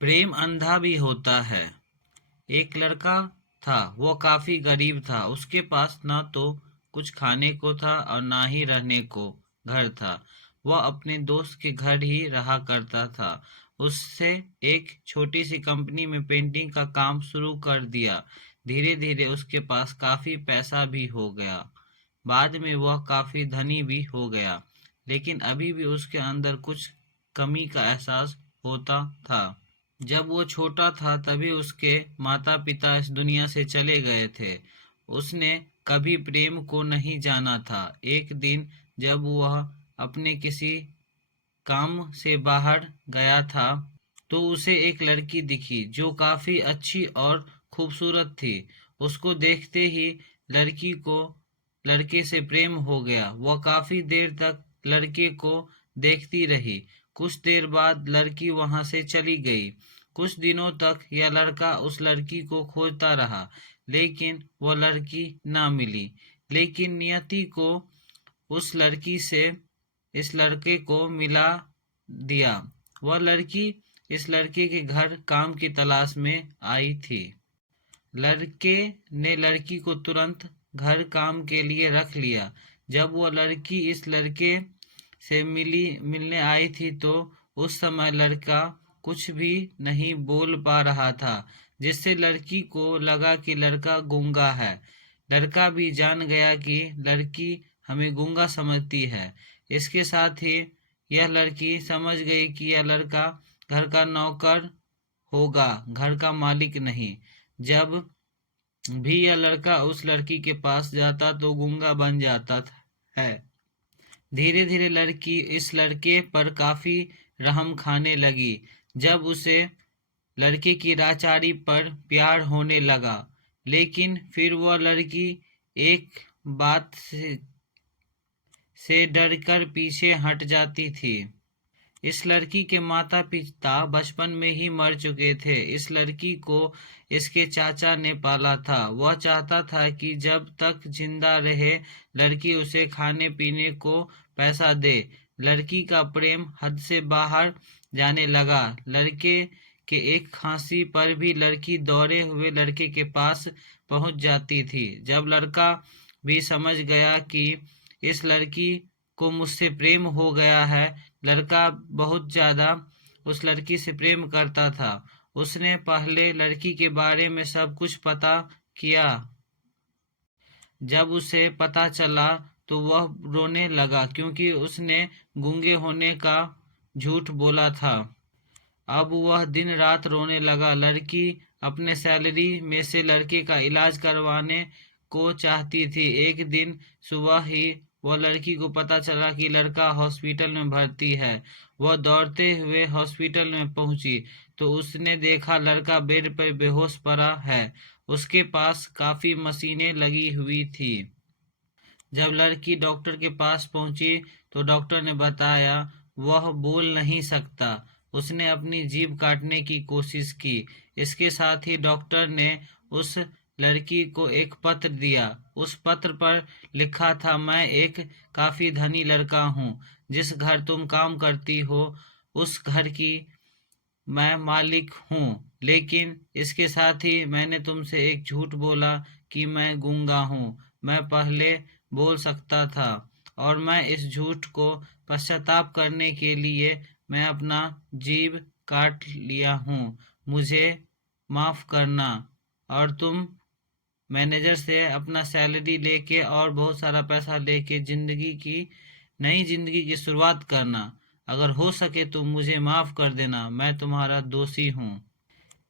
प्रेम अंधा भी होता है। एक लड़का था, वो काफी गरीब था। उसके पास ना तो कुछ खाने को था और ना ही रहने को घर था। वह अपने दोस्त के घर ही रहा करता था। उससे एक छोटी सी कंपनी में पेंटिंग का काम शुरू कर दिया। धीरे धीरे उसके पास काफी पैसा भी हो गया। बाद में वह काफी धनी भी हो गया, लेकिन अभी भी उसके अंदर कुछ कमी का एहसास होता था। जब वो छोटा था तभी उसके माता पिता इस दुनिया से चले गए थे। उसने कभी प्रेम को नहीं जाना था। एक दिन जब वह अपने किसी काम से बाहर गया था तो उसे एक लड़की दिखी जो काफी अच्छी और खूबसूरत थी। उसको देखते ही लड़की को लड़के से प्रेम हो गया। वह काफी देर तक लड़के को देखती रही। कुछ देर बाद लड़की वहां से चली गई। कुछ दिनों तक यह लड़का उस लड़की को खोजता रहा, लेकिन वह लड़की ना मिली। लेकिन नियति को उस लड़की से इस लड़के को मिला दिया। वह लड़की इस लड़के के घर काम की तलाश में आई थी। लड़के ने लड़की को तुरंत घर काम के लिए रख लिया। जब वह लड़की इस लड़के से मिलने आई थी तो उस समय लड़का कुछ भी नहीं बोल पा रहा था, जिससे लड़की को लगा कि लड़का गूंगा है। लड़का भी जान गया कि लड़की हमें गूंगा समझती है। इसके साथ ही यह लड़की समझ गई कि यह लड़का घर का नौकर होगा, घर का मालिक नहीं। जब भी यह लड़का उस लड़की के पास जाता तो गूंगा बन जाता है। धीरे धीरे लड़की इस लड़के पर काफी रहम खाने लगी। जब उसे लड़के की लाचारी पर प्यार होने लगा, लेकिन फिर वह लड़की एक बात से डरकर पीछे हट जाती थी। इस लड़की के माता पिता बचपन में ही मर चुके थे। इस लड़की को इसके चाचा ने पाला था। वह चाहता था कि जब तक जिंदा रहे लड़की उसे खाने पीने को पैसा दे। लड़की का प्रेम हद से बाहर जाने लगा। लड़के के एक खांसी पर भी लड़की दौड़े हुए लड़के के पास पहुंच जाती थी। जब लड़का भी समझ गया कि इस लड़की को मुझसे प्रेम हो गया है, लड़का बहुत ज्यादा उस लड़की से प्रेम करता था। उसने पहले लड़की के बारे में सब कुछ पता किया। जब उसे पता चला तो वह रोने लगा, क्योंकि उसने गूंगे होने का झूठ बोला था। अब वह दिन रात रोने लगा। लड़की अपने सैलरी में से लड़के का इलाज करवाने को चाहती थी। एक दिन सुबह ही वह लड़की को पता चला कि लड़का हॉस्पिटल में भर्ती है। वह दौड़ते हुए हॉस्पिटल में पहुंची तो उसने देखा लड़का बेड पर बेहोश पड़ा है। उसके पास काफी मशीनें लगी हुई थी। जब लड़की डॉक्टर के पास पहुंची तो डॉक्टर ने बताया वह बोल नहीं सकता। उसने अपनी जीभ काटने की कोशिश की। इसके साथ ही डॉक्टर ने उस लड़की को एक पत्र दिया। उस पत्र पर लिखा था, मैं एक काफी धनी लड़का हूँ। जिस घर तुम काम करती हो उस घर की मैं मालिक हूँ। लेकिन इसके साथ ही मैंने तुमसे एक झूठ बोला कि मैं गूंगा हूँ। मैं पहले बोल सकता था और मैं इस झूठ को पश्चाताप करने के लिए मैं अपना जीभ काट लिया हूँ। मुझे माफ करना। और तुम मैनेजर से अपना सैलरी लेके और बहुत सारा पैसा लेके नई जिंदगी की शुरुआत करना। अगर हो सके तो मुझे माफ कर देना, मैं तुम्हारा दोषी हूँ।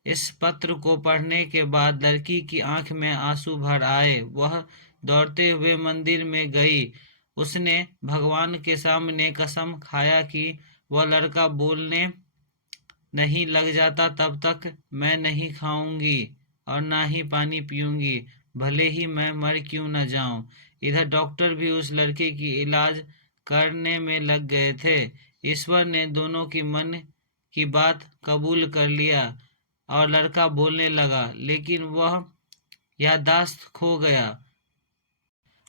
इस पत्र को पढ़ने के बाद लड़की की आंख में आंसू भर आए। वह दौड़ते हुए मंदिर में गई। उसने भगवान के सामने कसम खाया कि वह लड़का बोलने नहीं लग जाता तब तक मैं नहीं खाऊंगी और ना ही पानी पीऊंगी, भले ही मैं मर क्यों न जाऊं। इधर डॉक्टर भी उस लड़के की इलाज करने में लग गए थे। ईश्वर ने दोनों की मन की बात कबूल कर लिया और लड़का बोलने लगा, लेकिन वह याददाश्त खो गया।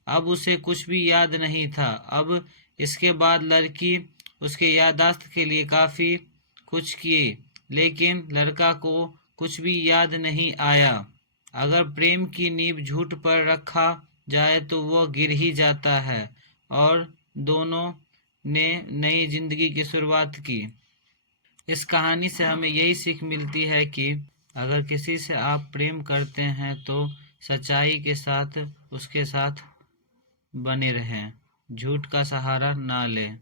अब उसे कुछ भी याद नहीं था। अब इसके बाद लड़की उसके याददाश्त के लिए काफी कुछ की। लेकिन लड़का को कुछ भी याद नहीं आया। अगर प्रेम की नींव झूठ पर रखा जाए तो वह गिर ही जाता है, और दोनों ने नई जिंदगी की शुरुआत की। इस कहानी से हमें यही सीख मिलती है कि अगर किसी से आप प्रेम करते हैं तो सच्चाई के साथ उसके साथ बने रहें, झूठ का सहारा ना लें।